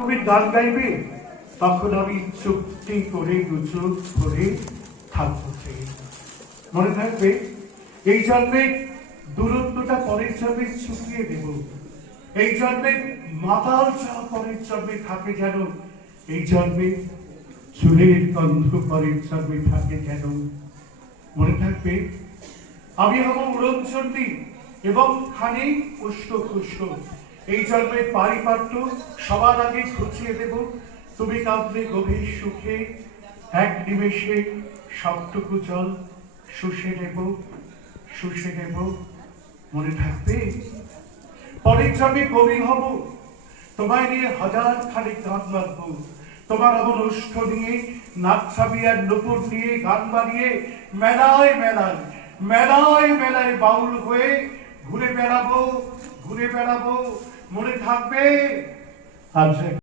তুমি গান গাইবে, তখন আমি চুক্তি করে গুজব করে থাকবো। মনে থাকবে, এই জন্মে দূরত্বটা পরের জন্মে চুকিয়ে দেব। এই জন্মে মাতাল চাওয়া পরের জন্মে থাকে যেন, এই জন্মে চুলের গন্ধ পরের জন্মে থাকে যেন। মনে থাকবে, আমি হব উড়নচণ্ডী এবং খানি পুষ্ট। এই জন্মের পারিপাট্য সবার আগে ঘুচিয়ে দেব। তুমি কাঁদলে গভীর সুখে, এক নিমেষে সবটুকু জল শুষে নেব। মনে থাকবে, পরের জন্মে কবি হব, তোমায় নিয়ে হাজার খানিক গান বাঁধবো। তোমার অবনষ্ট নিয়ে নাকছাবি আর নুপুর নিয়ে গান বানিয়ে মেলায় বাউল হয়ে ঘুরে বেড়াবো। মনে থাকবে, আজ